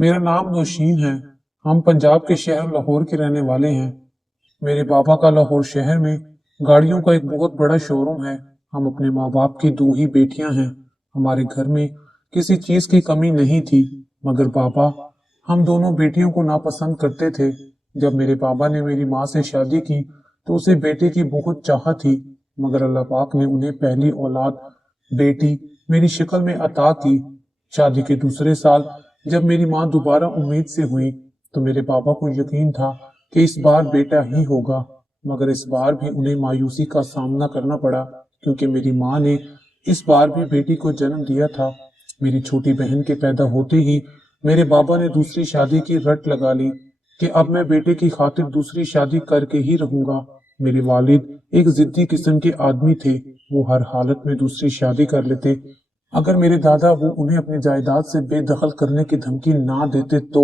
मेरा नाम नौशीन है। हम पंजाब के शहर लाहौर के रहने वाले हैं। मेरे पापा का लाहौर शहर में गाड़ियों का एक बहुत बड़ा शोरूम है। हम अपने माँ बाप की दो ही बेटियां हैं। हमारे घर में किसी चीज की कमी नहीं थी, मगर पापा हम दोनों बेटियों को नापसंद करते थे। जब मेरे पापा ने मेरी माँ से शादी की तो उसे बेटे की बहुत चाह थी, मगर अल्लाह पाक ने उन्हें पहली औलाद बेटी मेरी शक्ल में अता की। शादी के दूसरे साल जब मेरी माँ दोबारा उम्मीद से हुई तो मेरे पापा को यकीन था कि इस बार बेटा ही होगा, मगर इस बार भी उन्हें मायूसी का सामना करना पड़ा, क्योंकि मेरी माँ ने इस बार भी बेटी को जन्म दिया था। मेरी छोटी बहन के पैदा होते ही मेरे बाबा ने दूसरी शादी की रट लगा ली कि अब मैं बेटे की खातिर दूसरी शादी करके ही रहूंगा। मेरे वालिद एक जिद्दी किस्म के आदमी थे। वो हर हालत में दूसरी शादी कर लेते। अगर मेरे दादा वो उन्हें अपनी जायदाद से बेदखल करने की धमकी ना देते तो।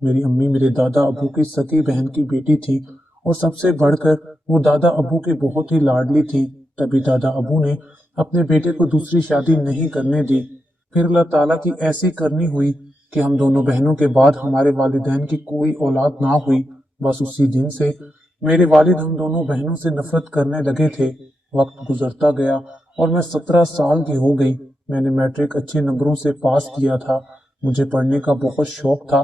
मेरी अम्मी मेरे दादा अबू की सगी बहन की बेटी थी और सबसे बढ़कर वो दादा अबू की बहुत ही लाडली थी। तभी दादा अबू ने अपने बेटे को दूसरी शादी नहीं करने दी। फिर अल्लाह ताला की ऐसी करनी हुई कि हम दोनों बहनों के बाद हमारे वालिदैन की कोई औलाद ना हुई। बस उसी दिन से मेरे वालिद हम दोनों बहनों से नफरत करने लगे थे। वक्त गुजरता गया और मैं 17 साल की हो गई। मैंने मैट्रिक अच्छे नंबरों से पास किया था। मुझे पढ़ने का बहुत शौक था।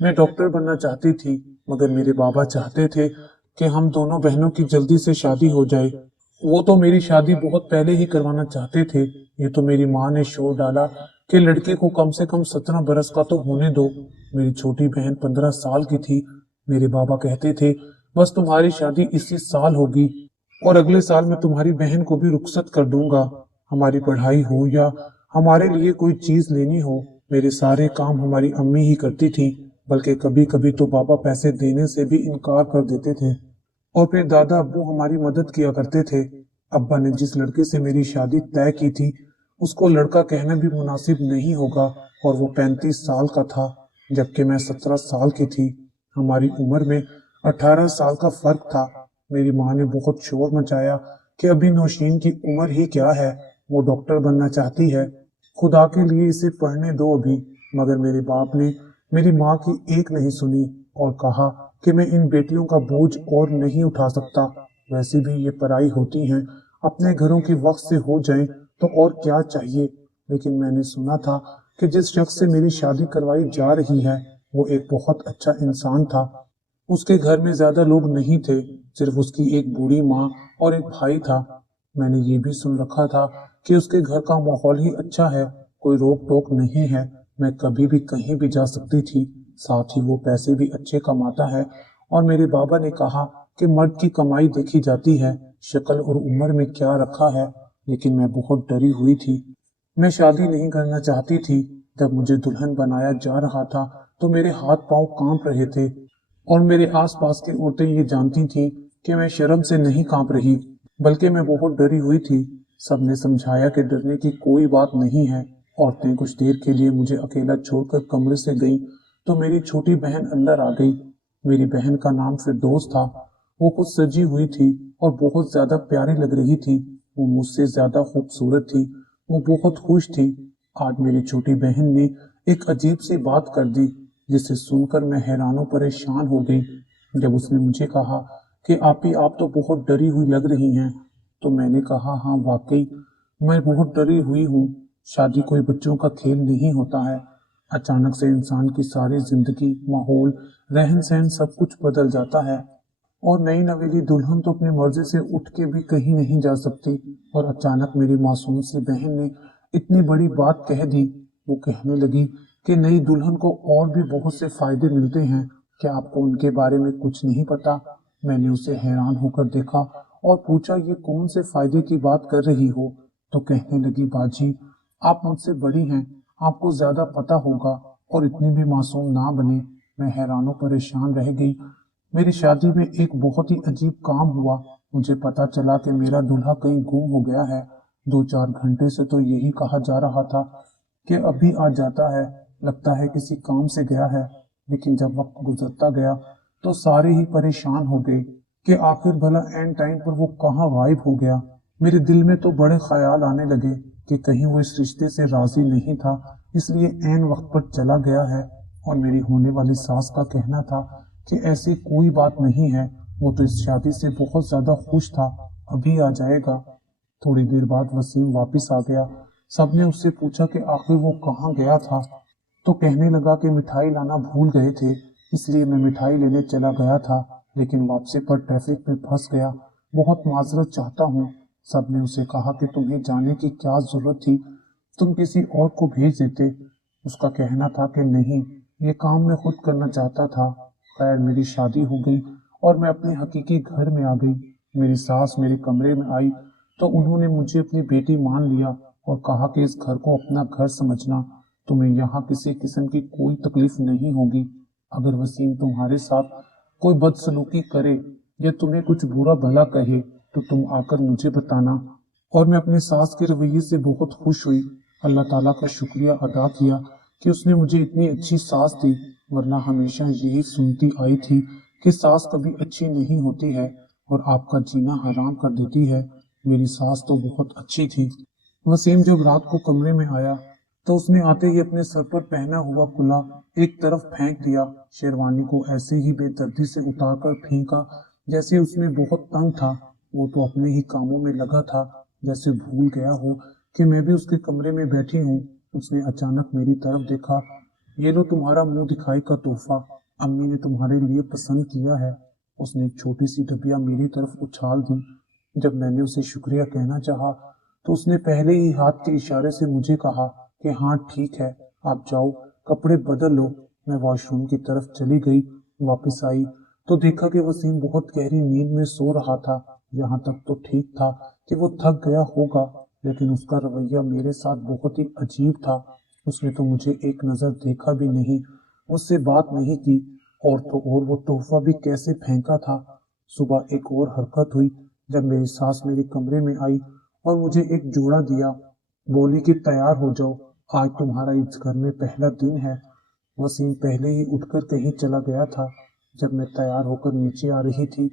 मैं डॉक्टर बनना चाहती थी, मगर मेरे बाबा चाहते थे कि हम दोनों बहनों की जल्दी से शादी हो जाए। वो तो मेरी शादी बहुत पहले ही करवाना चाहते थे। ये तो मेरी माँ ने शोर डाला कि लड़के को कम से कम 17 बरस का तो होने दो। मेरी छोटी बहन 15 साल की थी। मेरे बाबा कहते थे बस तुम्हारी शादी इसी साल होगी और अगले साल मैं तुम्हारी बहन को भी रुखसत कर दूंगा। हमारी पढ़ाई हो या हमारे लिए कोई चीज लेनी हो, मेरे सारे काम हमारी अम्मी ही करती थी। बल्कि कभी कभी तो पापा पैसे देने से भी इनकार कर देते थे और फिर दादा अब्बू हमारी मदद किया करते थे। अब्बा ने जिस लड़के से मेरी शादी तय की थी उसको लड़का कहना भी मुनासिब नहीं होगा और वो 35 साल का था, जबकि मैं 17 साल की थी। हमारी उम्र में 18 साल का फर्क था। मेरी माँ ने बहुत शोर मचाया कि अभी नौशीन की उम्र ही क्या है, वो डॉक्टर बनना चाहती है, खुदा के लिए इसे पढ़ने दो अभी। मगर मेरे बाप ने मेरी माँ की एक नहीं सुनी और कहा कि मैं इन बेटियों का बोझ और नहीं उठा सकता। वैसे भी ये पराई होती हैं, अपने घरों की वक्त से हो जाएं तो और क्या चाहिए। लेकिन मैंने सुना था कि जिस शख्स से मेरी शादी करवाई जा रही है वो एक बहुत अच्छा इंसान था। उसके घर में ज्यादा लोग नहीं थे, सिर्फ उसकी एक बूढ़ी माँ और एक भाई था। मैंने ये भी सुन रखा था कि उसके घर का माहौल ही अच्छा है, कोई रोक टोक नहीं है, मैं कभी भी कहीं भी जा सकती थी। साथ ही वो पैसे भी अच्छे कमाता है। और मेरे बाबा ने कहा कि मर्द की कमाई देखी जाती है, शक्ल और उम्र में क्या रखा है। लेकिन मैं बहुत डरी हुई थी। मैं शादी नहीं करना चाहती थी। जब मुझे दुल्हन बनाया जा रहा था तो मेरे हाथ पांव कांप रहे थे और मेरे आसपास की औरतें ये जानती थीं कि मैं शर्म से नहीं कांप रही, बल्कि मैं बहुत डरी हुई थी। सबने समझाया कि डरने की कोई बात नहीं है। औरतें कुछ देर के लिए मुझे अकेला छोड़कर कमरे से गईं तो मेरी छोटी बहन अंदर आ गई। मेरी बहन का नाम फिरदौस था। वो कुछ सजी हुई थी और बहुत ज्यादा प्यारी लग रही थी। वो मुझसे ज्यादा खूबसूरत थी। वो बहुत खुश थी। आज मेरी छोटी बहन ने एक अजीब सी बात कर दी जिसे सुनकर मैं हैरानो परेशान हो गई। जब उसने मुझे कहा कि आप तो बहुत डरी हुई लग रही हैं, तो मैंने कहा हाँ वाकई मैं बहुत डरी हुई हूँ। शादी कोई बच्चों का खेल नहीं होता है। अचानक से इंसान की सारी जिंदगी, माहौल, रहन सहन सब कुछ बदल जाता है और नई नवेली दुल्हन तो अपनी मर्जी से उठ के भी कहीं नहीं जा सकती। और अचानक मेरी मासूम सी बहन ने इतनी बड़ी बात कह दी। वो कहने लगी कि नई दुल्हन को और भी बहुत से फायदे मिलते हैं, क्या आपको उनके बारे में कुछ नहीं पता। मैंने उसे हैरान होकर देखा और पूछा ये कौन से फायदे की बात कर रही हो। तो कहने लगी बाजी आप मुझसे बड़ी हैं, आपको ज्यादा पता होगा और इतनी भी मासूम ना बने। मैं हैरानो परेशान रह गई। मेरी शादी में एक बहुत ही अजीब काम हुआ। मुझे पता चला कि मेरा दूल्हा कहीं गुम हो गया है। 2-4 घंटे से तो यही कहा जा रहा था कि अभी आ जाता है, लगता है किसी काम से गया है। लेकिन जब वक्त गुजरता गया तो सारे ही परेशान हो गए कि आखिर भला एंड टाइम पर वो कहाँ गायब हो गया। मेरे दिल में तो बड़े ख्याल आने लगे कि कहीं वो इस रिश्ते से राजी नहीं था, इसलिए एन वक्त पर चला गया है। और मेरी होने वाली सास का कहना था कि ऐसी कोई बात नहीं है, वो तो इस शादी से बहुत ज्यादा खुश था, अभी आ जाएगा। थोड़ी देर बाद वसीम वापस आ गया। सबने उससे पूछा कि आखिर वो कहाँ गया था, तो कहने लगा कि मिठाई लाना भूल गए थे, इसलिए मैं मिठाई लेने चला गया था, लेकिन वापसी पर ट्रैफिक में फंस गया, बहुत माजरत चाहता हूँ। सबने उसे कहा कि तुम्हें जाने की क्या जरूरत थी, तुम किसी और को भेज देते। उसका कहना था कि नहीं, ये काम मैं खुद करना चाहता था। खैर, मेरी शादी हो गई और मैं अपने हकीकी घर में आ गई। मेरी सास मेरे कमरे में आई तो उन्होंने मुझे अपनी बेटी मान लिया और कहा कि इस घर को अपना घर समझना, तुम्हें यहाँ किसी किस्म की कोई तकलीफ नहीं होगी। अगर वसीम तुम्हारे साथ कोई बदसलूकी करे या तुम्हें कुछ बुरा भला कहे तो तुम आकर मुझे बताना। और मैं अपने सास के रवैये से बहुत खुश हुई। अल्लाह ताला का शुक्रिया अदा किया कि उसने मुझे इतनी अच्छी सास दी, वरना हमेशा यही सुनती आई थी कि सास कभी अच्छी नहीं होती है और आपका जीना हराम कर देती है। मेरी सास तो बहुत अच्छी थी। वसीम जब रात को कमरे में आया तो उसने आते ही अपने सर पर पहना हुआ कुला एक तरफ फेंक दिया। शेरवानी को ऐसे ही बेदर्दी से उतारकर फेंका जैसे उसमें बहुत तंग था। वो तो अपने ही कामों में लगा था, जैसे भूल गया हो कि मैं भी उसके कमरे में बैठी हूँ। उसने अचानक मेरी तरफ देखा। ये लो तुम्हारा मुंह दिखाई का तोहफा, अम्मी ने तुम्हारे लिए पसंद किया है। उसने एक छोटी सी डबिया मेरी तरफ उछाल दी। जब मैंने उसे शुक्रिया कहना चाहा तो उसने पहले ही हाथ के इशारे से मुझे कहा कि हाँ ठीक है, आप जाओ, कपड़े बदल लो। मैं वॉशरूम की तरफ चली गई। वापस आई तो देखा कि वसीम बहुत गहरी नींद में सो रहा था। यहाँ तक तो ठीक था कि वो थक गया होगा, लेकिन उसका रवैया मेरे साथ बहुत ही अजीब था। उसने तो मुझे एक नजर देखा भी नहीं, मुझसे बात नहीं की, और तो और वो तोहफा भी कैसे फेंका था। सुबह एक और हरकत हुई जब मेरी सास मेरे कमरे में आई और मुझे एक जोड़ा दिया। बोली कि तैयार हो जाओ, आज तुम्हारा इस घर में पहला दिन है। वसीम पहले ही उठकर कहीं चला गया था। जब मैं तैयार होकर नीचे आ रही थी,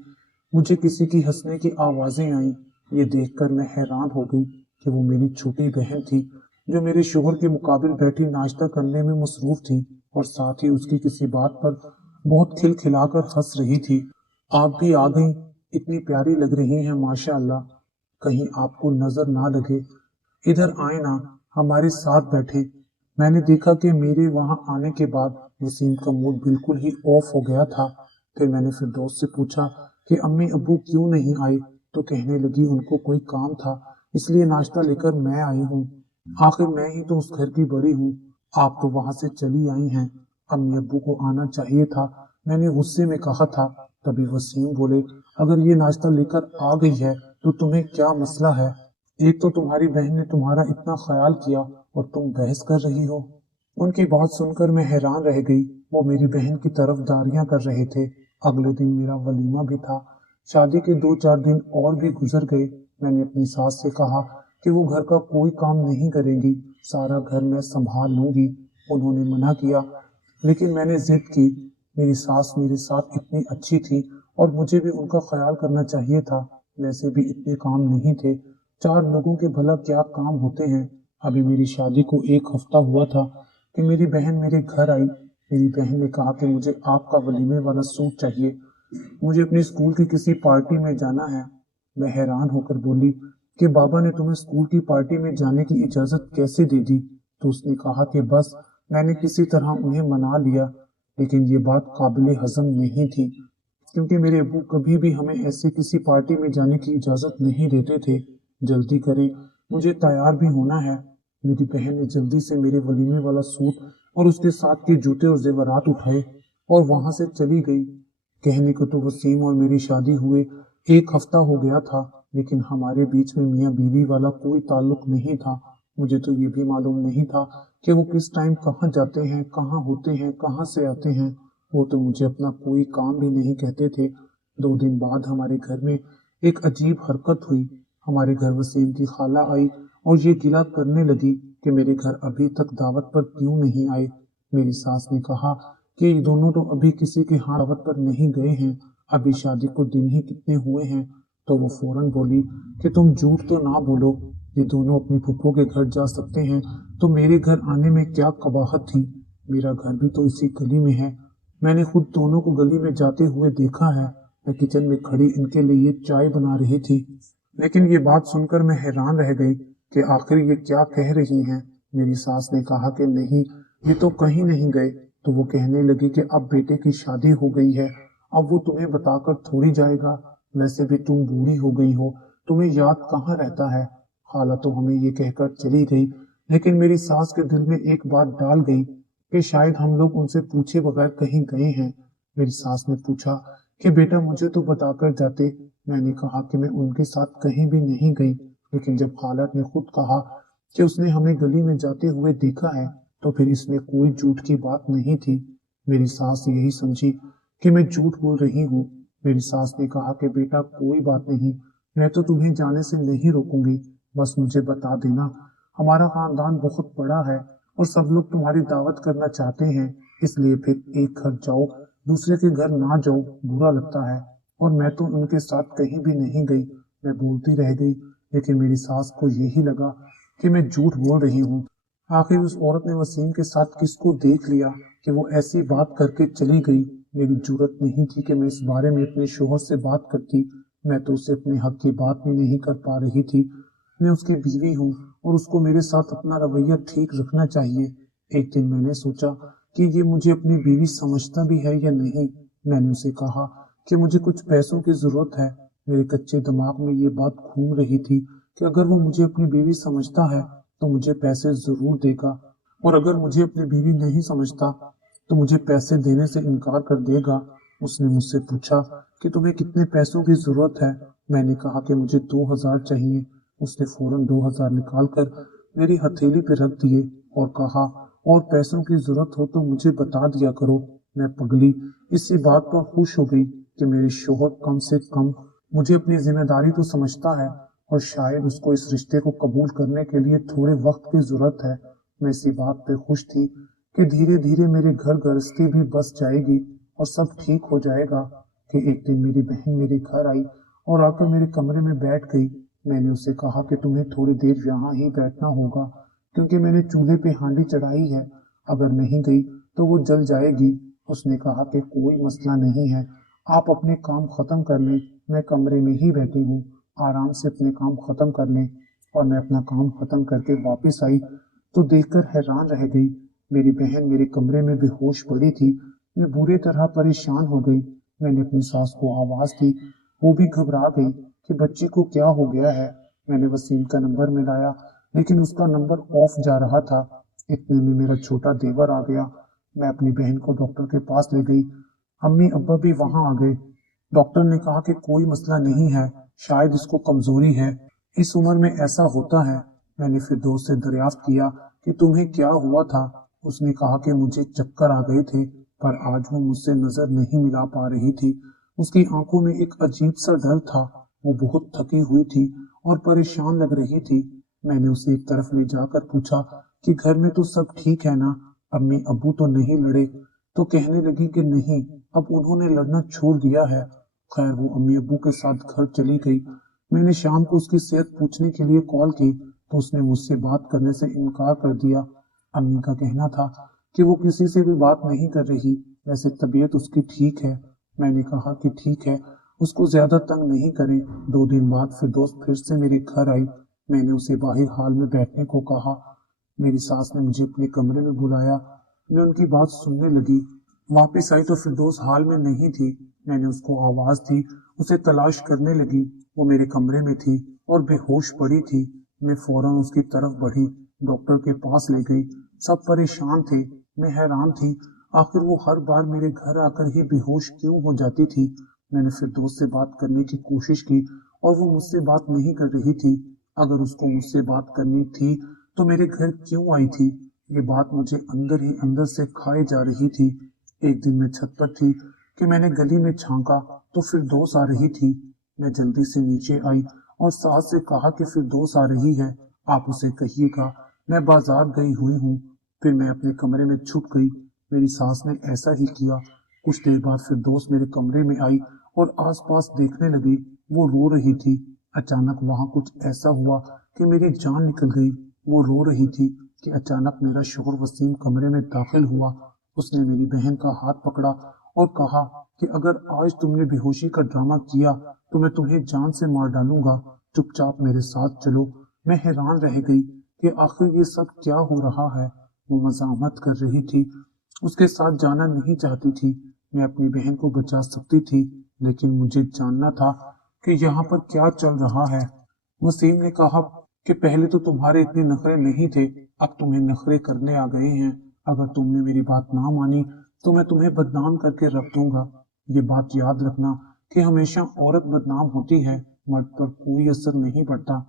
मुझे किसी की हंसने की आवाजें आईं। ये देखकर मैं हैरान हो गई कि वो मेरी छोटी बहन थी, जो मेरे शोहर के मुकाबिल बैठी नाश्ता करने में मसरूफ थी और साथ ही उसकी किसी बात पर बहुत खिलखिलाकर हंस रही थी। आप भी आ गई, इतनी प्यारी लग रही हैं माशाअल्लाह, कहीं आपको नजर ना लगे, इधर आए ना, हमारे साथ बैठे। मैंने देखा कि मेरे वहां आने के बाद वसीम का मूड बिल्कुल ही ऑफ हो गया था। फिर मैंने फिरदौस से पूछा कि अम्मी अब्बू क्यों नहीं आए, तो कहने लगी उनको कोई काम था, इसलिए नाश्ता लेकर मैं आई हूँ। आखिर मैं ही तो उस घर की बड़ी हूँ, आप तो वहां से चली आई हैं, अम्मी अब्बू को आना चाहिए था, मैंने गुस्से में कहा था। तभी वसीम बोले, अगर ये नाश्ता लेकर आ गई है तो तुम्हें क्या मसला है? एक तो तुम्हारी बहन ने तुम्हारा इतना ख्याल किया और तुम बहस कर रही हो। उनकी बात सुनकर मैं हैरान रह गई। वो मेरी बहन की तरफदारियां कर रहे थे। अगले दिन मेरा वलीमा भी था। शादी के 2-4 दिन और भी गुजर गए। मैंने अपनी सास से कहा कि वो घर का कोई काम नहीं करेंगी, सारा घर मैं संभाल लूंगी। उन्होंने मना किया, लेकिन मैंने जिद की। मेरी सास मेरे साथ इतनी अच्छी थी और मुझे भी उनका ख्याल करना चाहिए था। वैसे भी इतने काम नहीं थे, 4 लोगों के भला क्या काम होते हैं। अभी मेरी शादी को 1 हफ्ता हुआ था कि मेरी बहन मेरे घर आई। मेरी बहन ने कहा कि मुझे आपका वलीमे वाला सूट चाहिए, मुझे अपनी स्कूल की किसी पार्टी में जाना है। मैं हैरान होकर बोली कि बाबा ने तुम्हें स्कूल की पार्टी में जाने की इजाजत कैसे दे दी? तो उसने कहा कि बस मैंने किसी तरह उन्हें मना लिया। लेकिन ये बात काबिले हजम नहीं थी, क्योंकि मेरे अब्बू कभी भी हमें ऐसे किसी पार्टी में जाने की इजाजत नहीं देते थे। जल्दी करें, मुझे तैयार भी होना है। मेरी बहन ने जल्दी से मेरे वलीमे वाला सूट और उसके साथ के जूते और जेवरात उठाए और वहां से चली गई। कहने को तो वसीम और मेरी शादी हुए 1 हफ्ता हो गया था, लेकिन हमारे बीच में मियाँ बीवी वाला कोई ताल्लुक नहीं था। मुझे तो ये भी मालूम नहीं था कि वो किस टाइम कहाँ जाते हैं, कहाँ होते हैं, कहाँ से आते हैं। वो तो मुझे अपना कोई काम भी नहीं कहते थे। 2 दिन बाद हमारे घर में एक अजीब हरकत हुई। हमारे घर वसीम की खाला आई और ये गिला करने लगी कि मेरे घर अभी तक दावत पर क्यों नहीं आए। मेरी सास ने कहा कि ये दोनों तो अभी किसी के यहाँ दावत पर नहीं गए हैं, अभी शादी को दिन ही कितने हुए हैं। तो वो फौरन बोली कि तुम झूठ तो ना बोलो, ये दोनों अपनी फूफो के घर जा सकते हैं, तो मेरे घर आने में क्या कबाहत थी। मेरा घर भी तो इसी गली में है। मैंने खुद दोनों को गली में जाते हुए देखा है। मैं किचन में खड़ी इनके लिए चाय बना रही थी, लेकिन ये बात सुनकर मैं हैरान रह गई कि आखिर ये क्या कह रही हैं। मेरी सास ने कहा कि नहीं, ये तो कहीं नहीं गए। तो वो कहने लगी कि अब बेटे की शादी हो गई है, अब वो तुम्हें बताकर थोड़ी जाएगा। वैसे भी तुम बूढ़ी हो गई हो, तुम्हें याद कहाँ रहता है। खाला तो हमें ये कहकर चली गई, लेकिन मेरी सास के दिल में एक बात डाल गई कि शायद हम लोग उनसे पूछे बगैर कहीं गए हैं। मेरी सास ने पूछा कि बेटा मुझे तो बताकर जाते। मैंने कहा कि मैं उनके साथ कहीं भी नहीं गई, लेकिन जब खाला ने खुद कहा कि उसने हमें गली में जाते हुए देखा है, तो फिर इसमें कोई झूठ की बात नहीं थी। मेरी सास यही समझी कि मैं झूठ बोल रही हूँ। मेरी सास ने कहा कि बेटा कोई बात नहीं, मैं तो तुम्हें जाने से नहीं रोकूंगी, बस मुझे बता देना। हमारा खानदान बहुत बड़ा है और सब लोग तुम्हारी दावत करना चाहते हैं, इसलिए फिर एक घर जाओ दूसरे के घर ना जाओ, बुरा लगता है। और मैं तो उनके साथ कहीं भी नहीं गई। मैं बोलती रह गई, लेकिन मेरी सास को यही लगा कि मैं झूठ बोल रही हूँ। आखिर उस औरत ने वसीम के साथ किसको देख लिया कि वो ऐसी बात करके चली गई। मेरी जरूरत नहीं थी कि मैं इस बारे में अपने शोहर से बात करती। मैं तो उसे अपने हक की बात भी नहीं कर पा रही थी। मैं उसकी बीवी हूँ और उसको मेरे साथ अपना रवैया ठीक रखना चाहिए। एक दिन मैंने सोचा कि ये मुझे अपनी बीवी समझता भी है या नहीं। मैंने उसे कहा कि मुझे कुछ पैसों की जरूरत है। मेरे कच्चे दिमाग में ये बात घूम रही थी कि अगर वो मुझे अपनी बीवी समझता है तो मुझे पैसे जरूर देगा, और अगर मुझे अपनी बीवी नहीं समझता तो मुझे पैसे देने से इनकार कर देगा। उसने मुझसे पूछा कि तुम्हें कितने पैसों की जरूरत है। मैंने कहा कि मुझे 2000 चाहिए। उसने फौरन 2000 निकाल कर मेरी हथेली पे रख दिए और कहा, और पैसों की जरूरत हो तो मुझे बता दिया करो। मैं पगली इसी बात पर खुश हो गई कि मेरे शोहर कम से कम मुझे अपनी जिम्मेदारी तो समझता है, और शायद उसको इस रिश्ते को कबूल करने के लिए थोड़े वक्त की जरूरत है। मैं इसी बात पे खुश थी कि धीरे धीरे मेरे घर गृहस्थी भी बस जाएगी और सब ठीक हो जाएगा कि एक दिन मेरी बहन मेरे घर आई और आकर मेरे कमरे में बैठ गई। मैंने उसे कहा कि तुम्हें थोड़ी देर यहाँ ही बैठना होगा, क्योंकि मैंने चूल्हे पे हांडी चढ़ाई है, अगर नहीं गई तो वो जल जाएगी। उसने कहा कि कोई मसला नहीं है, आप अपने काम खत्म कर लें, मैं कमरे में ही बैठी हूँ, आराम से अपने काम खत्म कर लें। और मैं अपना काम खत्म करके वापस आई तो देखकर हैरान रह गई। मेरी बहन मेरे कमरे में बेहोश पड़ी थी। मैं बुरी तरह परेशान हो गई। मैंने अपनी सास को आवाज दी, वो भी घबरा गई कि बच्ची को क्या हो गया है। मैंने वसीम का नंबर मिलाया, लेकिन उसका नंबर ऑफ जा रहा था। इतने में मेरा छोटा देवर आ गया। मैं अपनी बहन को डॉक्टर के पास ले गई। अम्मी अब्बा भी वहां आ गए। डॉक्टर ने कहा कि कोई मसला नहीं है, शायद इसको कमजोरी है, इस उम्र में ऐसा होता है। मैंने फिर दोस्त से दरियाफ्त किया कि तुम्हें क्या हुआ था। उसने कहा कि मुझे चक्कर आ गए थे, पर आज वो मुझसे नजर नहीं मिला पा रही थी। उसकी आंखों में एक अजीब सा डर था। वो बहुत थकी हुई थी और परेशान लग रही थी। मैंने उसे एक तरफ ले जाकर पूछा कि घर में तो सब ठीक है ना, अम्मी अब्बू तो नहीं लड़े। तो कहने लगी कि नहीं, अब उन्होंने लड़ना छोड़ दिया है। खैर वो अम्मी अब्बू के साथ घर चली गई। मैंने शाम को उसकी सेहत पूछने के लिए कॉल की तो उसने मुझसे बात करने से इनकार कर दिया। अम्मी का कहना था कि वो किसी से भी बात नहीं कर रही, वैसे तबीयत उसकी ठीक है। मैंने कहा कि ठीक है, उसको ज्यादा तंग नहीं करें। 2 दिन बाद फिर दोस्त फिर से मेरे घर आई। मैंने उसे बाहर हाल में बैठने को कहा। मेरी सास ने मुझे अपने कमरे में बुलाया। मैं उनकी बात सुनने लगी। वापस आई तो फिरदौस हाल में नहीं थी। मैंने उसको आवाज दी, उसे तलाश करने लगी। वो मेरे कमरे में थी और बेहोश पड़ी थी। मैं फौरन उसकी तरफ बढ़ी, डॉक्टर के पास ले गई। सब परेशान थे। मैं हैरान थी, आखिर वो हर बार मेरे घर आकर ही बेहोश क्यों हो जाती थी। मैंने फिरदौस से बात करने की कोशिश की और वो मुझसे बात नहीं कर रही थी। अगर उसको मुझसे बात करनी थी तो मेरे घर क्यों आई थी। ये बात मुझे अंदर ही अंदर से खाए जा रही थी। एक दिन मैं छत पर थी कि मैंने गली में झांका तो फिरदौस आ रही थी। मैं जल्दी से नीचे आई और सास से कहा कि फिरदौस आ रही है, आप उसे कहिएगा मैं बाजार गई हुई हूँ। फिर मैं अपने कमरे में छुप गई। मेरी सास ने ऐसा ही किया। कुछ देर बाद फिरदौस मेरे कमरे में आई और आसपास देखने लगी। वो रो रही थी। अचानक वहां कुछ ऐसा हुआ कि मेरी जान निकल गई। वो रो रही थी, कि अचानक मेरा शोहर वसीम कमरे में दाखिल हुआ। उसने मेरी बहन का हाथ पकड़ा और कहा कि अगर आज तुमने बेहोशी का ड्रामा किया तो मैं तुम्हें जान से मार डालूंगा। चुपचाप मेरे साथ चलो। मैं हैरान रह गई कि आखिर ये सब क्या हो रहा है। वो मज़ाहमत कर रही थी, उसके साथ जाना नहीं चाहती थी। मैं अपनी बहन को बचा सकती थी, लेकिन मुझे जानना था कि यहाँ पर क्या चल रहा है। वसीम ने कहा कि पहले तो तुम्हारे इतने नखरे नहीं थे, अब तुम्हें नखरे करने आ गए हैं। अगर तुमने मेरी बात ना मानी तो मैं तुम्हें बदनाम करके रख दूंगा। ये बात याद रखना कि हमेशा औरत बदनाम होती है, मर्द पर कोई असर नहीं पड़ता।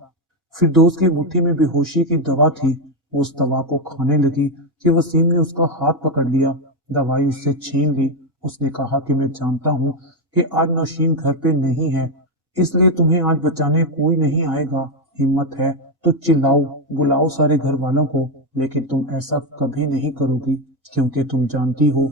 फिरदौस की मुट्ठी में बेहोशी की दवा थी। वो उस दवा को खाने लगी कि वसीम ने उसका हाथ पकड़ लिया, दवाई उससे छीन ली। उसने कहा कि मैं जानता हूँ कि आज नौशीन घर पे नहीं है, इसलिए तुम्हें आज बचाने कोई नहीं आएगा। हिम्मत है तो चिल्लाओ, बुलाओ सारे घर वालों को, लेकिन तुम ऐसा कभी नहीं करोगी क्योंकि तुम जानती हो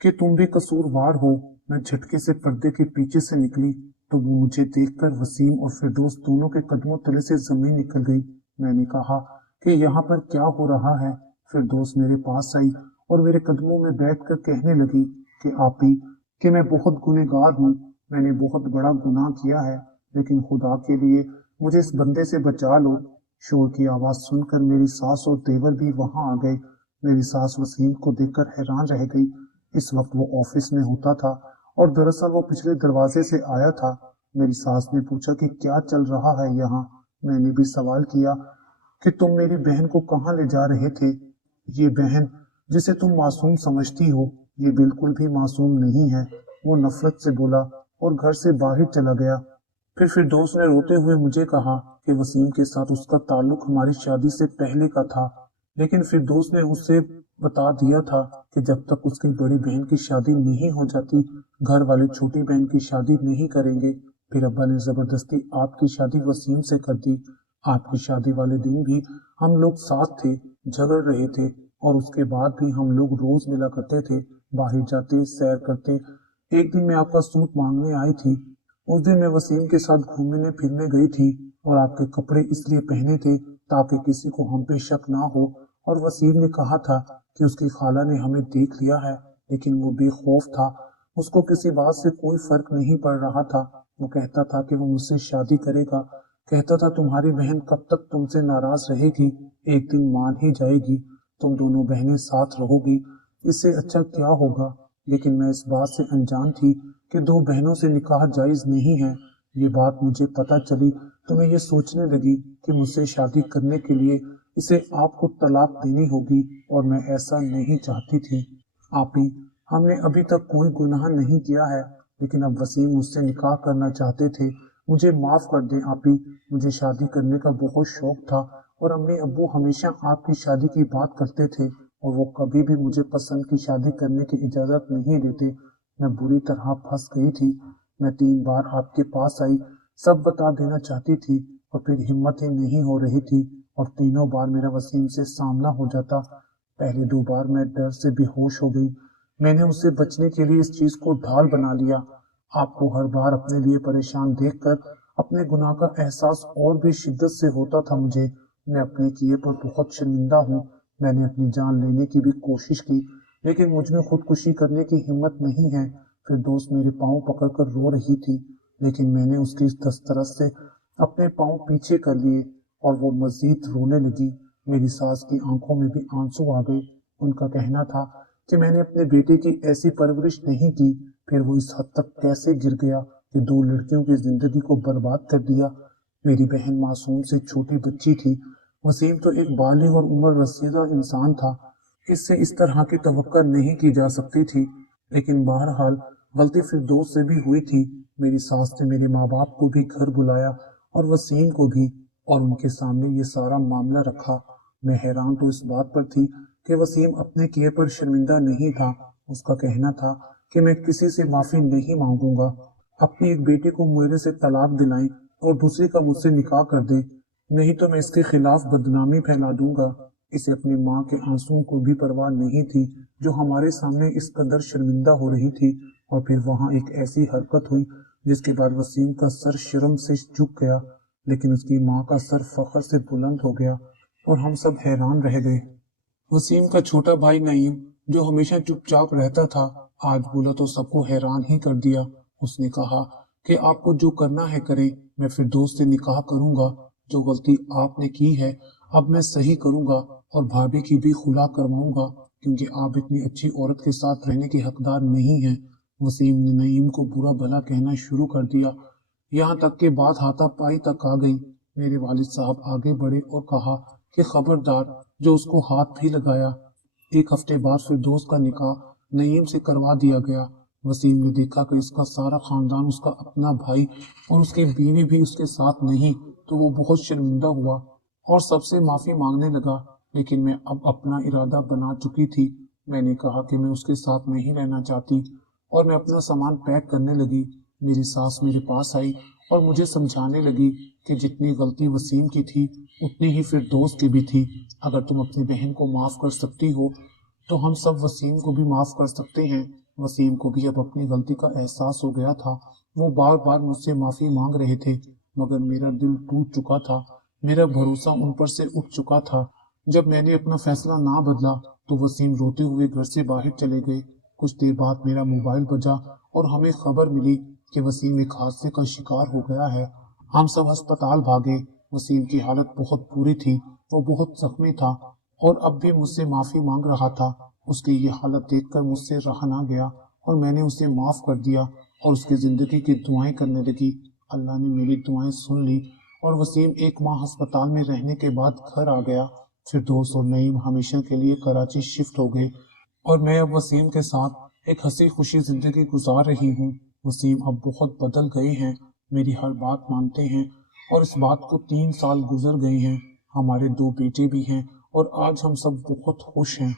कि तुम भी कसूरवार हो। मैं झटके से पर्दे के पीछे से निकली तो वो मुझे देखकर वसीम और फिरदौस दोनों के कदमों तले से जमीन निकल गई। मैंने कहा कि यहाँ पर क्या हो रहा है। फिरदौस मेरे पास आई और मेरे कदमों में बैठकर कहने लगी कि आपी, कि मैं बहुत गुनहगार हूँ, मैंने बहुत बड़ा गुनाह किया है, लेकिन खुदा के लिए मुझे इस बंदे से बचा लो। शोर की आवाज सुनकर मेरी सास और देवर भी वहां आ गए। मेरी सास वसीम को देखकर हैरान रह गई। इस वक्त वो ऑफिस में होता था और दरअसल वो पिछले दरवाजे से आया था। मेरी सास ने पूछा कि क्या चल रहा है यहाँ। मैंने भी सवाल किया कि तुम मेरी बहन को कहाँ ले जा रहे थे। ये बहन जिसे तुम मासूम समझती हो, ये बिल्कुल भी मासूम नहीं है, वो नफरत से बोला और घर से बाहर चला गया। फिर फिरदौस ने रोते हुए मुझे कहा कि वसीम के साथ उसका ताल्लुक हमारी शादी से पहले का था, लेकिन फिरदौस ने उससे बता दिया था कि जब तक उसकी बड़ी बहन की शादी नहीं हो जाती, घर वाले छोटी बहन की शादी नहीं करेंगे। फिर अब्बा ने जबरदस्ती आपकी शादी वसीम से कर दी। आपकी शादी वाले दिन भी हम लोग साथ थे, झगड़ रहे थे, और उसके बाद भी हम लोग रोज मिला करते थे, बाहर जाते, सैर करते। एक दिन मैं आपका सूट मांगने आई थी। उस दिन मैं वसीम के साथ घूमने फिरने गई थी और आपके कपड़े इसलिए पहने थे ताकि किसी को हम पे शक ना हो। और वसीम ने कहा था कि उसकी खाला ने हमें देख लिया है, लेकिन वो बेखौफ था, उसको किसी बात से कोई फर्क नहीं पड़ रहा था। वो कहता था कि वो मुझसे शादी करेगा, कहता था तुम्हारी बहन कब तक तुमसे नाराज रहेगी, एक दिन मान ही जाएगी, तुम दोनों बहनें साथ रहोगी, इससे अच्छा क्या होगा। लेकिन मैं इस बात से अनजान थी कि दो बहनों से निकाह जायज नहीं है। ये बात मुझे पता चली तो मैं ये सोचने लगी कि मुझसे शादी करने के लिए इसे आपको तलाक देनी होगी, और मैं ऐसा नहीं चाहती थी। आप ही, हमने अभी तक कोई गुनाह नहीं किया है, लेकिन अब वसीम मुझसे निकाह करना चाहते थे। मुझे माफ कर दें आप ही, मुझे शादी करने का बहुत शौक था और अम्मी अब्बू हमेशा आपकी शादी की बात करते थे और वो कभी भी मुझे पसंद की शादी करने की इजाजत नहीं देते। मैं बुरी तरह फंस गई थी। मैं 3 बार आपके पास आई, सब बता देना चाहती थी और फिर हिम्मत ही नहीं हो रही थी, और तीनों बार मेरा वसीम से सामना हो जाता। पहले 2 बार मैं डर से बेहोश हो गई। मैंने उससे बचने के लिए इस चीज को ढाल बना लिया। आपको हर बार अपने लिए परेशान देखकर अपने गुनाह का एहसास और भी शिद्दत से होता था मुझे। मैं अपने किए पर बहुत शर्मिंदा हूँ। मैंने अपनी जान लेने की भी कोशिश की, लेकिन मुझ में खुदकुशी करने की हिम्मत नहीं है। फिर दोस्त मेरे पाँव पकड़कर रो रही थी, लेकिन मैंने उसकी इस दस्तरस से अपने पाँव पीछे कर लिए और वो मजीद रोने लगी। मेरी सास की आंखों में भी आंसू आ गए। उनका कहना था कि मैंने अपने बेटे की ऐसी परवरिश नहीं की। फिर वो इस हद तक कैसे गिर गया कि 2 लड़कियों की जिंदगी को बर्बाद कर दिया। मेरी बहन मासूम से छोटी बच्ची थी, वसीम तो एक बालिग और उम्र रसीदा इंसान था, इससे इस तरह की तवक्को नहीं की जा सकती थी। लेकिन बहरहाल गलती फिरदौस से भी हुई थी। मेरी सास ने मेरे माँ बाप को भी घर बुलाया और वसीम को भी, और उनके सामने ये सारा मामला रखा। मैं हैरान तो इस बात पर थी कि वसीम अपने किए पर शर्मिंदा नहीं था। उसका कहना था कि मैं किसी से माफी नहीं मांगूंगा, अपनी एक बेटी को मेरे से तलाक दिलाएं और दूसरे का मुझसे निकाह कर दें, नहीं तो मैं इसके खिलाफ बदनामी फैला दूंगा। इसे अपनी माँ के आंसुओं को भी परवाह नहीं थी जो हमारे सामने इस कदर शर्मिंदा हो रही थी। और फिर वहां एक ऐसी हरकत हुई जिसके बाद वसीम का सर शर्म से झुक गया, लेकिन उसकी माँ का सर फख्र से बुलंद हो गया और हम सब हैरान रह गए। वसीम का छोटा भाई नईम, जो हमेशा चुपचाप रहता था, आज बोला तो सबको हैरान ही कर दिया। उसने कहा कि आपको जो करना है करें, मैं फिरदौस से निकाह करूंगा। जो गलती आपने की है अब मैं सही करूंगा और भाभी की भी खुला करवाऊंगा, क्योंकि आप इतनी अच्छी औरत के साथ रहने के हकदार नहीं हैं। वसीम ने नईम को बुरा भला कहना शुरू कर दिया, यहाँ तक कि बात हाथापाई तक आ गई। मेरे वालिद साहब आगे बढ़े और कहा कि खबरदार, जो उसको हाथ भी लगाया। एक हफ्ते बाद फिरदौस का निकाह नईम से करवा दिया गया। वसीम ने देखा कि इसका सारा खानदान, उसका अपना भाई और उसकी बीवी भी उसके साथ नहीं, तो वो बहुत शर्मिंदा हुआ और सबसे माफी मांगने लगा। लेकिन मैं अब अपना इरादा बना चुकी थी। मैंने कहा कि मैं उसके साथ नहीं रहना चाहती और मैं अपना सामान पैक करने लगी। मेरी सास मेरे पास आई और मुझे समझाने लगी कि जितनी गलती वसीम की थी उतनी ही फिरदौस की भी थी। अगर तुम अपनी बहन को माफ कर सकती हो तो हम सब वसीम को भी माफ कर सकते हैं। वसीम को भी अब अपनी गलती का एहसास हो गया था। वो बार बार मुझसे माफी मांग रहे थे, मगर मेरा दिल टूट चुका था। मेरा भरोसा उन पर से उठ चुका था। जब मैंने अपना फैसला ना बदला तो वसीम रोते हुए घर से बाहर चले गए। कुछ देर बाद मेरा मोबाइल बजा और हमें खबर मिली कि वसीम एक हादसे का शिकार हो गया है। हम सब अस्पताल भागे। वसीम की हालत बहुत बुरी थी, वो बहुत जख्मी था और अब भी मुझसे माफी मांग रहा था। उसकी ये हालत देखकर मुझसे रहा ना गया और मैंने उसे माफ कर दिया और उसकी जिंदगी की दुआएं करने लगी। अल्लाह ने मेरी दुआएं सुन ली और वसीम एक माह अस्पताल में रहने के बाद घर आ गया। फिर दोस्त और नईम हमेशा के लिए कराची शिफ्ट हो गए और मैं अब वसीम के साथ एक हंसी खुशी जिंदगी गुजार रही हूँ। वसीम अब बहुत बदल गए हैं, मेरी हर बात मानते हैं और इस बात को 3 साल गुजर गए हैं। हमारे 2 बेटे भी हैं और आज हम सब बहुत खुश हैं।